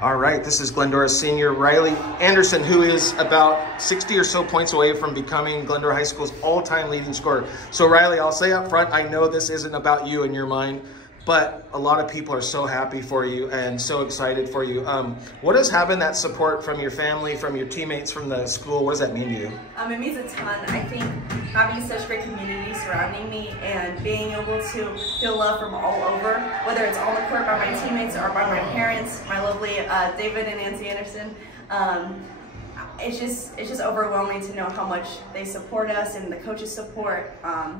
All right, this is Glendora senior Rylie Anderson, who is about 60 or so points away from becoming Glendora High School's all-time leading scorer. So Rylie, I'll say up front, I know this isn't about you in your mind, but a lot of people are so happy for you and so excited for you. What does having that support from your family, from your teammates, from the school, what does that mean to you? It means a ton. I think having such great community surrounding me and being able to feel love from all over, whether it's on the court by my teammates or by my parents, my lovely David and Nancy Anderson, it's just overwhelming to know how much they support us and the coaches support.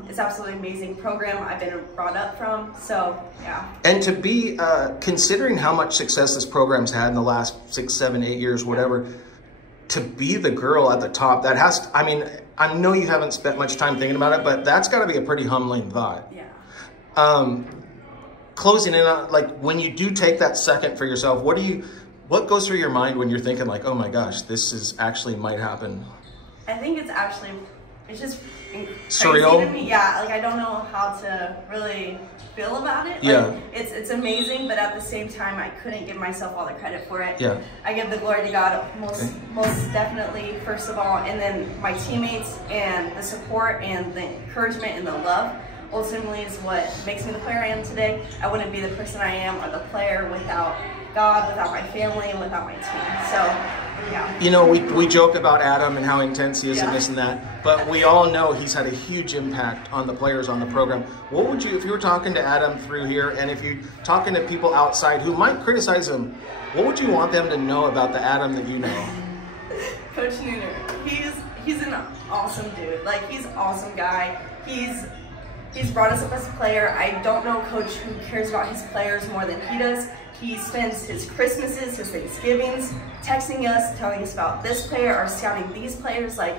It's absolutely amazing program I've been brought up from, so yeah. And to be, considering how much success this program's had in the last 6, 7, 8 years, whatever, to be the girl at the top, that has to, I mean, I know you haven't spent much time thinking about it, but that's got to be a pretty humbling thought. Yeah. Closing in on, like, when you do take that second for yourself, what goes through your mind when you're thinking like, oh my gosh, this is actually might happen? I think it's just surreal crazy to me. Yeah, like I don't know how to really feel about it. Yeah. Like, it's amazing, but at the same time, I couldn't give myself all the credit for it. Yeah. I give the glory to God most definitely, first of all, and then my teammates and the support and the encouragement and the love ultimately is what makes me the player I am today. I wouldn't be the person I am or the player without God, without my family, and without my team. So, yeah. You know, we joke about Adam and how intense he is and this and that, but we all know he's had a huge impact on the players on the program. What would you, if you were talking to Adam through here, and if you're talking to people outside who might criticize him, what would you want them to know about the Adam that you know? Coach Nooner, he's an awesome dude. Like, he's an awesome guy. He's brought us up as a player. I don't know a coach who cares about his players more than he does. He spends his Christmases, his Thanksgivings, texting us, telling us about this player or scouting these players. Like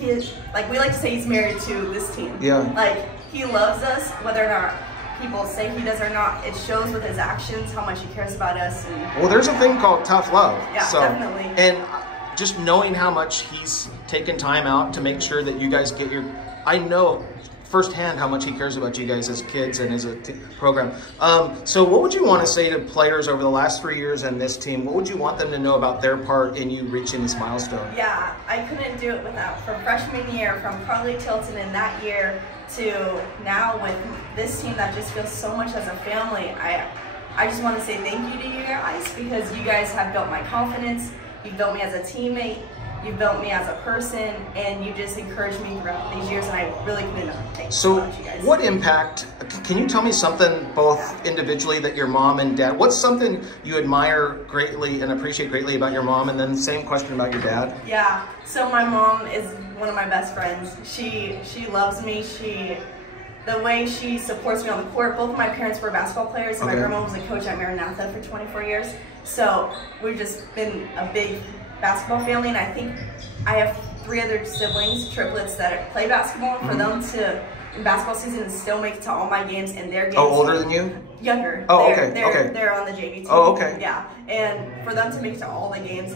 we like to say he's married to this team. Yeah. Like, he loves us, whether or not people say he does or not. It shows with his actions how much he cares about us. And, well, there's a thing called tough love. Yeah, so, definitely. And just knowing how much he's taken time out to make sure that you guys get your, I know firsthand how much he cares about you guys as kids and as a program. So what would you want to say to players over the last 3 years and this team? What would you want them to know about their part in you reaching this milestone? Yeah, I couldn't do it without, from freshman year, from Carly Tilton in that year to now with this team that just feels so much as a family. I just want to say thank you to you guys, because you guys have built my confidence, you've built me as a teammate, you built me as a person, and you just encouraged me throughout these years, and I really couldn't thank so you guys. What impact, can you tell me something both individually that your mom and dad, what's something you admire greatly and appreciate greatly about your mom, and then same question about your dad? Yeah, so my mom is one of my best friends. She loves me. The way she supports me on the court, both of my parents were basketball players, and my grandma was a coach at Maranatha for 24 years. So we've just been a big basketball family, and I think I have 3 other siblings, triplets, that play basketball, and for them to, in basketball season, still make it to all my games and their games. Oh, older than you? Younger. Oh, They're on the JV team. Oh, okay. Yeah, and for them to make it to all the games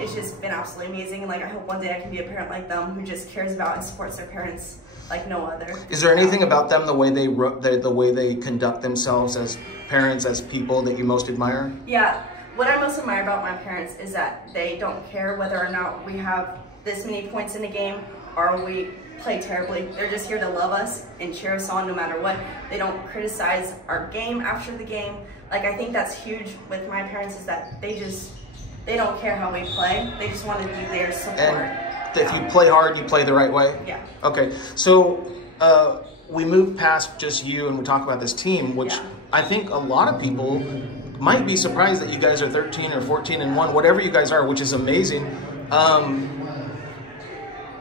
it's just been absolutely amazing, and like, I hope one day I can be a parent like them who just cares about and supports their parents like no other. Is there anything about them, the way they conduct themselves as parents, as people, that you most admire? Yeah. What I most admire about my parents is that they don't care whether or not we have this many points in a game or we play terribly. They're just here to love us and cheer us on no matter what. They don't criticize our game after the game. Like, I think that's huge with my parents, is that they don't care how we play. They just want to be there to support. And if you play hard, you play the right way? Yeah. Okay, so we move past just you and we talk about this team, which I think a lot of people might be surprised that you guys are 13 or 14-1, whatever you guys are, which is amazing.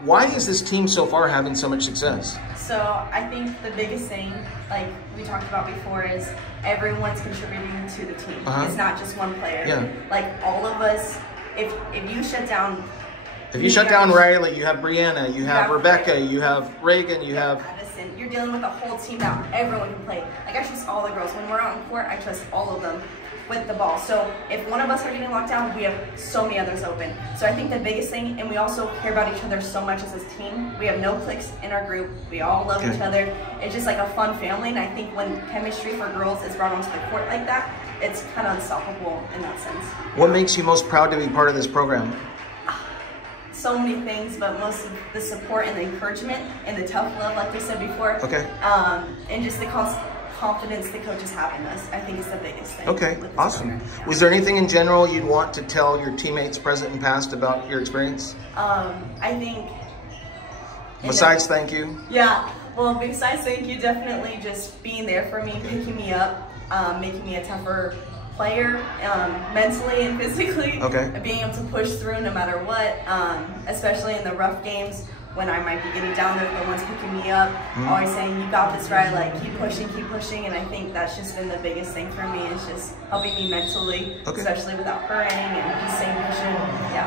Why is this team so far having so much success? So I think the biggest thing, like we talked about before, is everyone's contributing to the team. It's not just one player. Yeah. Like, all of us, if you shut down... If you shut down Rylie, you have Brianna, you have Rebecca, you have Reagan, you have... Addison. You're dealing with a whole team that everyone can play. Like, I trust all the girls. When we're on court, I trust all of them with the ball. So if one of us are getting locked down, we have so many others open. So I think the biggest thing, and we also care about each other so much as a team. We have no cliques in our group. We all love each other. It's just like a fun family, and I think when chemistry for girls is brought onto the court like that, it's kind of unstoppable in that sense. What makes you most proud to be part of this program? So many things, but most of the support and the encouragement and the tough love, like I said before. Okay. And just the confidence the coaches have in us, I think is the biggest thing. Okay, awesome. Was there anything in general you'd want to tell your teammates, present and past, about your experience? I think... Besides thank you? Yeah, well, besides thank you, definitely just being there for me, picking me up, making me a tougher player, mentally and physically. Okay. Being able to push through no matter what, especially in the rough games when I might be getting down there, the ones picking me up, always saying, you got this, right, like keep pushing, and I think that's just been the biggest thing for me, is just helping me mentally, especially without hurrying and just staying pushing. Yeah.